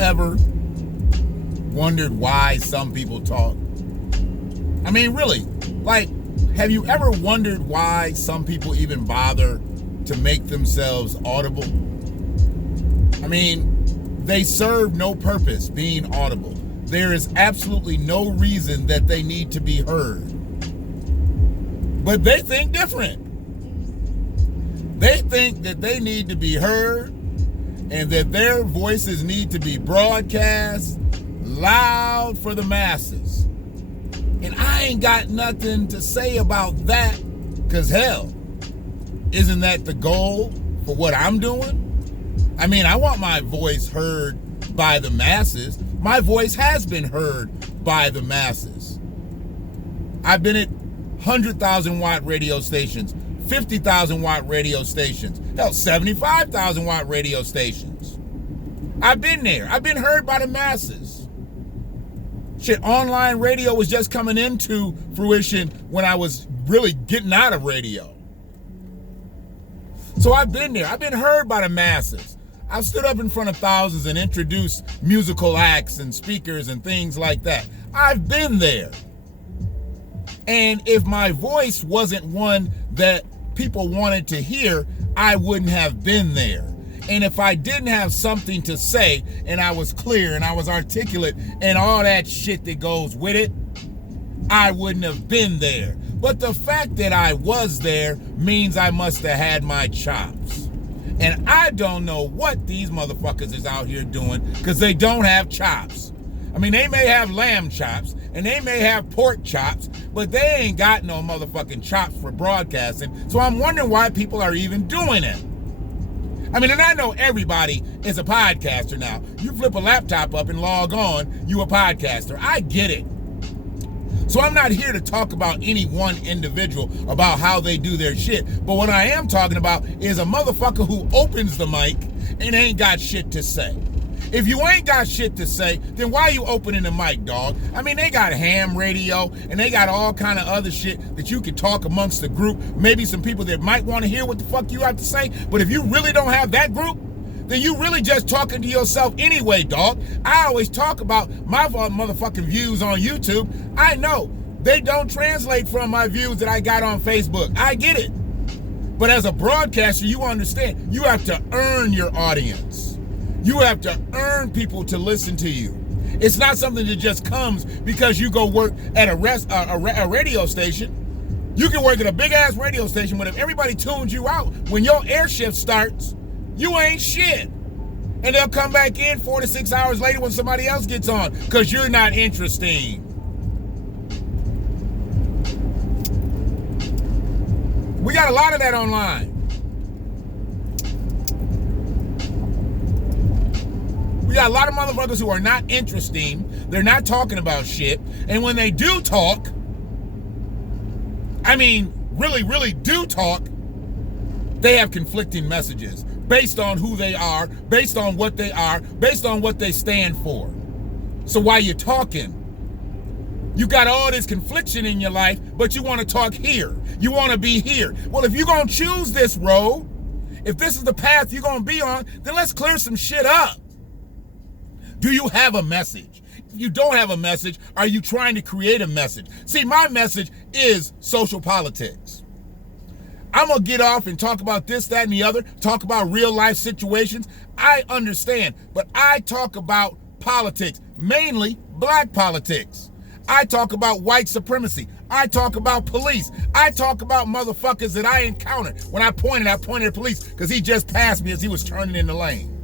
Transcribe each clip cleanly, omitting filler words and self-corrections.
ever wondered why some people talk? I mean, really, like, have you ever wondered why some people even bother to make themselves audible? I mean, they serve no purpose being audible. There is absolutely no reason that they need to be heard. But they think different. They think that they need to be heard and that their voices need to be broadcast loud for the masses. And I ain't got nothing to say about that, because hell, isn't that the goal for what I'm doing? I mean, I want my voice heard by the masses. My voice has been heard by the masses. I've been at 100,000 watt radio stations, 50,000 watt radio stations, hell, 75,000 watt radio stations. I've been there. I've been heard by the masses. Shit, online radio was just coming into fruition when I was really getting out of radio. So I've been there. I've been heard by the masses. I've stood up in front of thousands and introduced musical acts and speakers and things like that. I've been there. And if my voice wasn't one that people wanted to hear, I wouldn't have been there. And if I didn't have something to say and I was clear and I was articulate and all that shit that goes with it, I wouldn't have been there. But the fact that I was there means I must have had my chops. And I don't know what these motherfuckers is out here doing, because they don't have chops. I mean, they may have lamb chops and they may have pork chops, but they ain't got no motherfucking chops for broadcasting. So I'm wondering why people are even doing it. I mean, and I know everybody is a podcaster now. You flip a laptop up and log on, you a podcaster. I get it. So I'm not here to talk about any one individual about how they do their shit. But what I am talking about is a motherfucker who opens the mic and ain't got shit to say. If you ain't got shit to say, then why you opening the mic, dog? I mean, they got ham radio and they got all kind of other shit that you can talk amongst the group. Maybe some people that might want to hear what the fuck you have to say. But if you really don't have that group, then you really just talking to yourself anyway, dog. I always talk about my motherfucking views on YouTube. I know they don't translate from my views that I got on Facebook. I get it. But as a broadcaster, you understand, you have to earn your audience. You have to earn people to listen to you. It's not something that just comes because you go work at a radio station. You can work at a big-ass radio station, but if everybody tunes you out, when your air shift starts, you ain't shit. And they'll come back in 4 to 6 hours later when somebody else gets on because you're not interesting. We got a lot of that online. We got a lot of motherfuckers who are not interesting. They're not talking about shit. And when they do talk, I mean, really, really do talk, they have conflicting messages based on who they are, based on what they are, based on what they stand for. So while you're talking, you got all this confliction in your life, but you want to talk here. You want to be here. Well, if you're going to choose this road, if this is the path you're going to be on, then let's clear some shit up. Do you have a message? If you don't have a message, are you trying to create a message? See, my message is social politics. I'm going to get off and talk about this, that, and the other, talk about real life situations. I understand, but I talk about politics, mainly black politics. I talk about white supremacy. I talk about police. I talk about motherfuckers that I encountered. When I pointed at police because he just passed me as he was turning in the lane.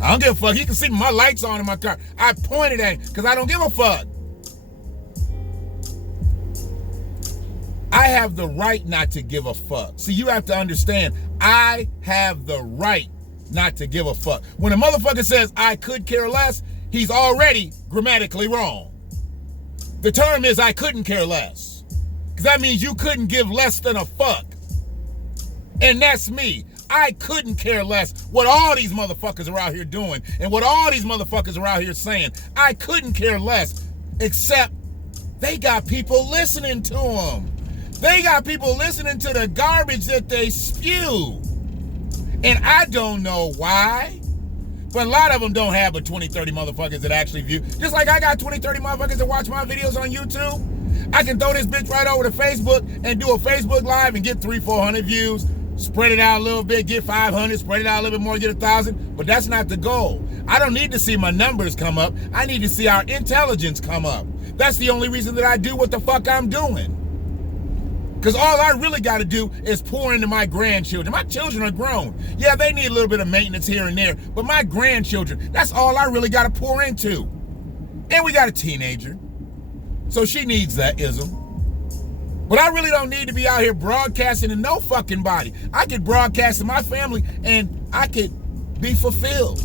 I don't give a fuck. He can see my lights on in my car. I pointed at him because I don't give a fuck. I have the right not to give a fuck. See, you have to understand, I have the right not to give a fuck. When a motherfucker says I could care less, he's already grammatically wrong. The term is I couldn't care less. Because that means you couldn't give less than a fuck. And that's me. I couldn't care less what all these motherfuckers are out here doing and what all these motherfuckers are out here saying. I couldn't care less, except they got people listening to them. They got people listening to the garbage that they spew. And I don't know why, But a lot of them don't have but 20, 30 motherfuckers that actually view. Just like I got 20, 30 motherfuckers that watch my videos on YouTube. I can throw this bitch right over to Facebook and do a Facebook Live and get 300, 400 views. Spread it out a little bit, get 500, spread it out a little bit more, get 1,000. But that's not the goal. I don't need to see my numbers come up. I need to see our intelligence come up. That's the only reason that I do what the fuck I'm doing. Because all I really got to do is pour into my grandchildren. My children are grown. Yeah, they need a little bit of maintenance here and there. But my grandchildren, that's all I really got to pour into. And we got a teenager. So she needs that ism. But I really don't need to be out here broadcasting to no fucking body. I could broadcast to my family and I could be fulfilled.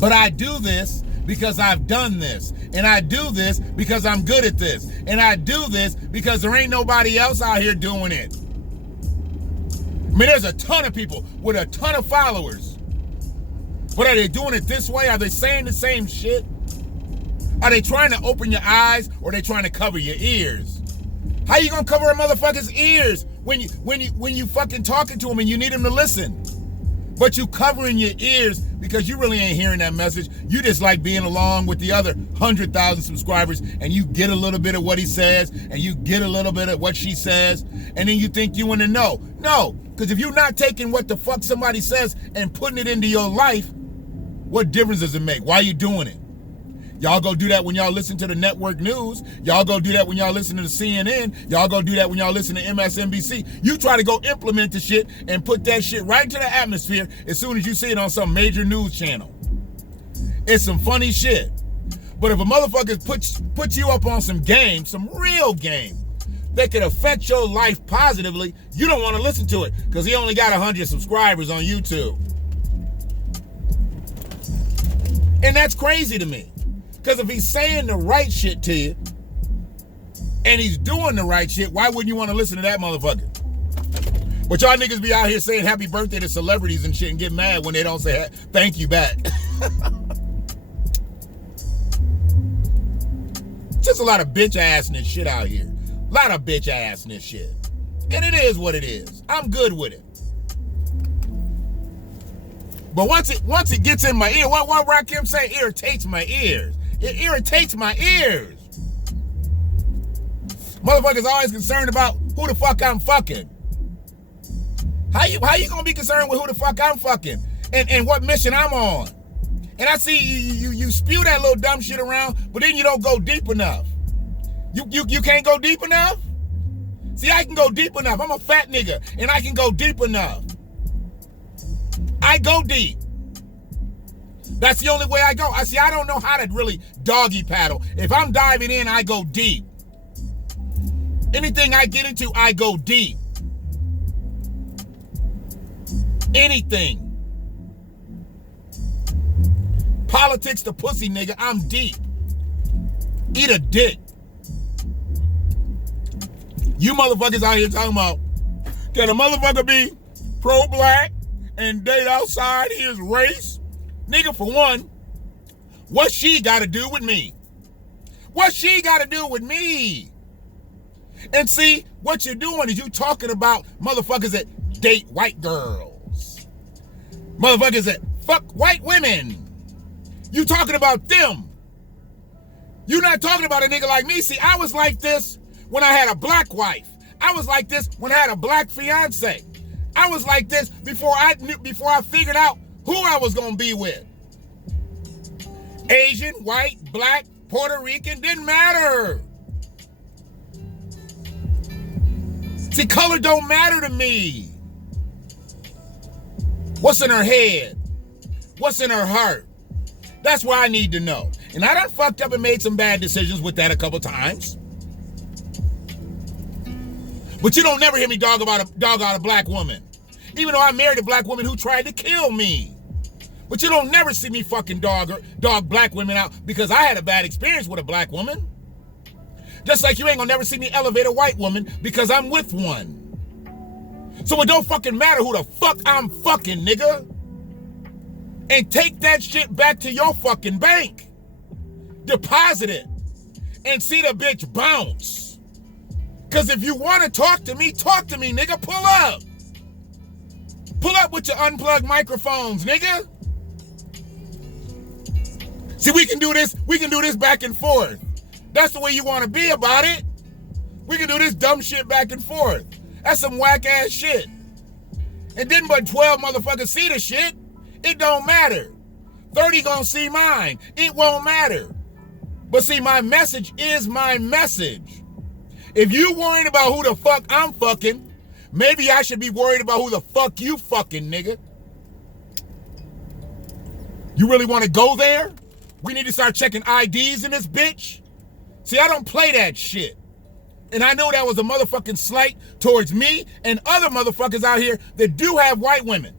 But I do this because I've done this. And I do this because I'm good at this. And I do this because there ain't nobody else out here doing it. I mean, there's a ton of people with a ton of followers. But are they doing it this way? Are they saying the same shit? Are they trying to open your eyes or are they trying to cover your ears? How you gonna cover a motherfucker's ears when you fucking talking to him and you need him to listen? But you covering your ears because you really ain't hearing that message. You just like being along with the other 100,000 subscribers and you get a little bit of what he says and you get a little bit of what she says and then you think you want to know. No, because if you're not taking what the fuck somebody says and putting it into your life, what difference does it make? Why are you doing it? Y'all go do that when y'all listen to the network news. Y'all go do that when y'all listen to the CNN. Y'all go do that when y'all listen to MSNBC. You try to go implement the shit and put that shit right into the atmosphere as soon as you see it on some major news channel. It's some funny shit. But if a motherfucker puts you up on some game, some real game, that could affect your life positively, you don't want to listen to it because he only got 100 subscribers on YouTube. And that's crazy to me. Because if he's saying the right shit to you, and he's doing the right shit, why wouldn't you want to listen to that motherfucker? But y'all niggas be out here saying happy birthday to celebrities and shit and get mad when they don't say thank you back. Just a lot of bitch assness shit out here. A lot of bitch assness shit. And it is what it is. I'm good with it. But once it gets in my ear, what Rakim say irritates my ears. It irritates my ears. Motherfuckers always concerned about who the fuck I'm fucking. How you gonna be concerned with who the fuck I'm fucking and what mission I'm on? And I see you spew that little dumb shit around, but then you don't go deep enough. You can't go deep enough? See, I can go deep enough. I'm a fat nigga, and I can go deep enough. I go deep. That's the only way I go. I don't know how to really doggy paddle. If I'm diving in, I go deep. Anything I get into, I go deep. Anything. Politics to pussy, nigga, I'm deep. Eat a dick. You motherfuckers out here talking about, can a motherfucker be pro-black and date outside his race? Nigga, for one, what's she got to do with me? What's she got to do with me? And see, what you're doing is you talking about motherfuckers that date white girls. Motherfuckers that fuck white women. You talking about them. You're not talking about a nigga like me. See, I was like this when I had a black wife. I was like this when I had a black fiance. I was like this before I figured out who I was gonna be with. Asian, white, black, Puerto Rican, didn't matter. See, color don't matter to me. What's in her head? What's in her heart? That's what I need to know. And I done fucked up and made some bad decisions with that a couple times. But you don't never hear me dog out a black woman. Even though I married a black woman who tried to kill me. But you don't never see me fucking dog black women out because I had a bad experience with a black woman. Just like you ain't gonna never see me elevate a white woman because I'm with one. So it don't fucking matter who the fuck I'm fucking, nigga. And take that shit back to your fucking bank. Deposit it. And see the bitch bounce. Because if you want to talk to me, nigga. Pull up. Pull up with your unplugged microphones, nigga. See, we can do this back and forth. That's the way you want to be about it. We can do this dumb shit back and forth. That's some whack ass shit. And then but 12 motherfuckers see the shit, it don't matter. 30 gonna see mine, it won't matter. But see, my message is my message. If you worried about who the fuck I'm fucking, maybe I should be worried about who the fuck you fucking, nigga. You really want to go there? We need to start checking IDs in this bitch? See, I don't play that shit. And I know that was a motherfucking slight towards me and other motherfuckers out here that do have white women.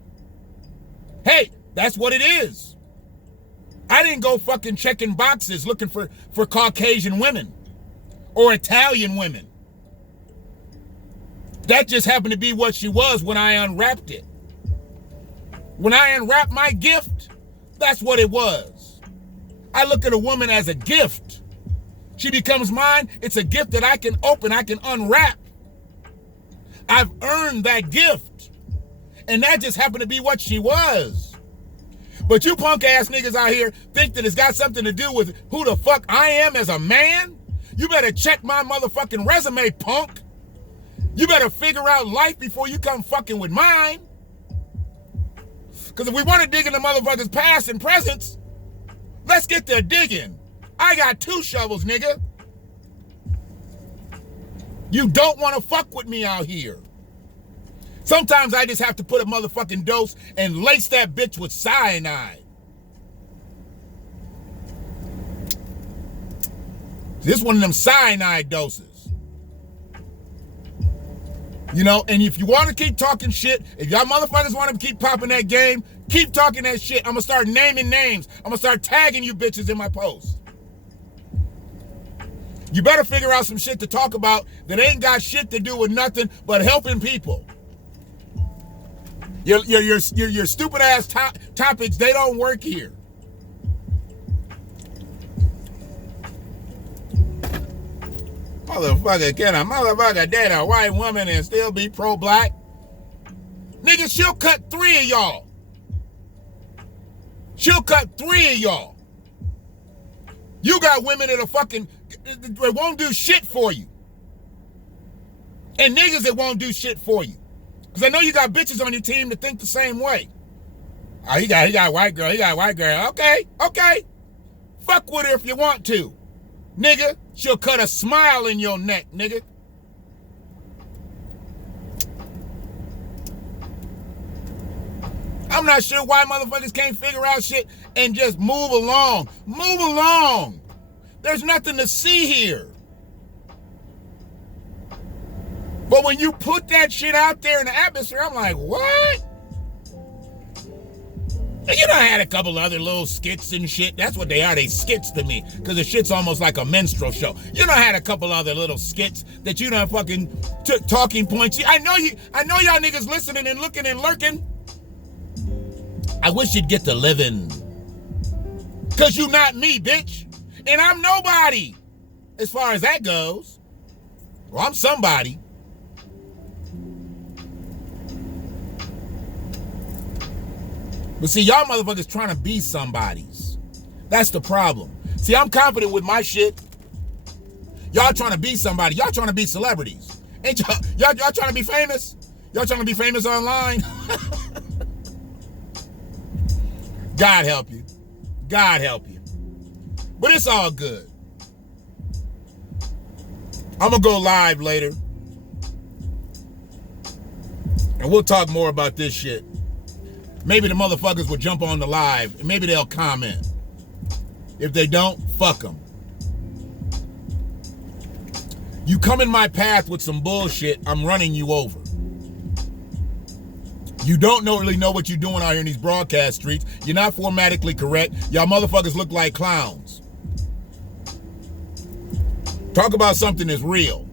Hey, that's what it is. I didn't go fucking checking boxes looking for Caucasian women or Italian women. That just happened to be what she was when I unwrapped it. When I unwrapped my gift, that's what it was. I look at a woman as a gift. She becomes mine. It's a gift that I can open, I can unwrap. I've earned that gift. And that just happened to be what she was. But you punk ass niggas out here think that it's got something to do with who the fuck I am as a man? You better check my motherfucking resume, punk. You better figure out life before you come fucking with mine. Because if we want to dig into motherfuckers' past and presents, let's get to digging. I got 2 shovels, nigga. You don't want to fuck with me out here. Sometimes I just have to put a motherfucking dose and lace that bitch with cyanide. This one of them cyanide doses. You know, and if you want to keep talking shit, if y'all motherfuckers want to keep popping that game, keep talking that shit. I'm going to start naming names. I'm going to start tagging you bitches in my posts. You better figure out some shit to talk about that ain't got shit to do with nothing but helping people. Your stupid ass topics, they don't work here. Motherfucker, can a motherfucker date a white woman and still be pro-black? Nigga, she'll cut 3 of y'all. She'll cut 3 of y'all. You got women that are fucking, that won't do shit for you. And niggas that won't do shit for you. Because I know you got bitches on your team that think the same way. Oh, he got a white girl, he got a white girl. Okay. Fuck with her if you want to. Nigga, she'll cut a smile in your neck, nigga. I'm not sure why motherfuckers can't figure out shit and just move along. Move along. There's nothing to see here. But when you put that shit out there in the atmosphere, I'm like, what? And you know, I had a couple other little skits and shit. That's what they are. They skits to me. Because the shit's almost like a minstrel show. You know, I had a couple other little skits that you done fucking took talking points. I know y'all niggas listening and looking and lurking. I wish you'd get to living. Because you not me, bitch. And I'm nobody. As far as that goes. Well, I'm somebody. But see, y'all motherfuckers trying to be somebodies. That's the problem. See, I'm confident with my shit. Y'all trying to be somebody. Y'all trying to be celebrities. Ain't y'all trying to be famous? Y'all trying to be famous online? God help you. God help you. But it's all good. I'm going to go live later. And we'll talk more about this shit. Maybe the motherfuckers will jump on the live and maybe they'll comment. If they don't, fuck them. You come in my path with some bullshit, I'm running you over. You don't really know what you're doing out here in these broadcast streets. You're not formatically correct. Y'all motherfuckers look like clowns. Talk about something that's real.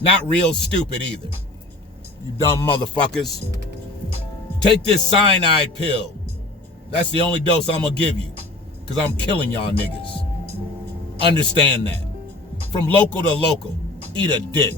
Not real stupid either. You dumb motherfuckers. Take this cyanide pill. That's the only dose I'm gonna give you. Because I'm killing y'all niggas. Understand that. From local to local. Eat a dick.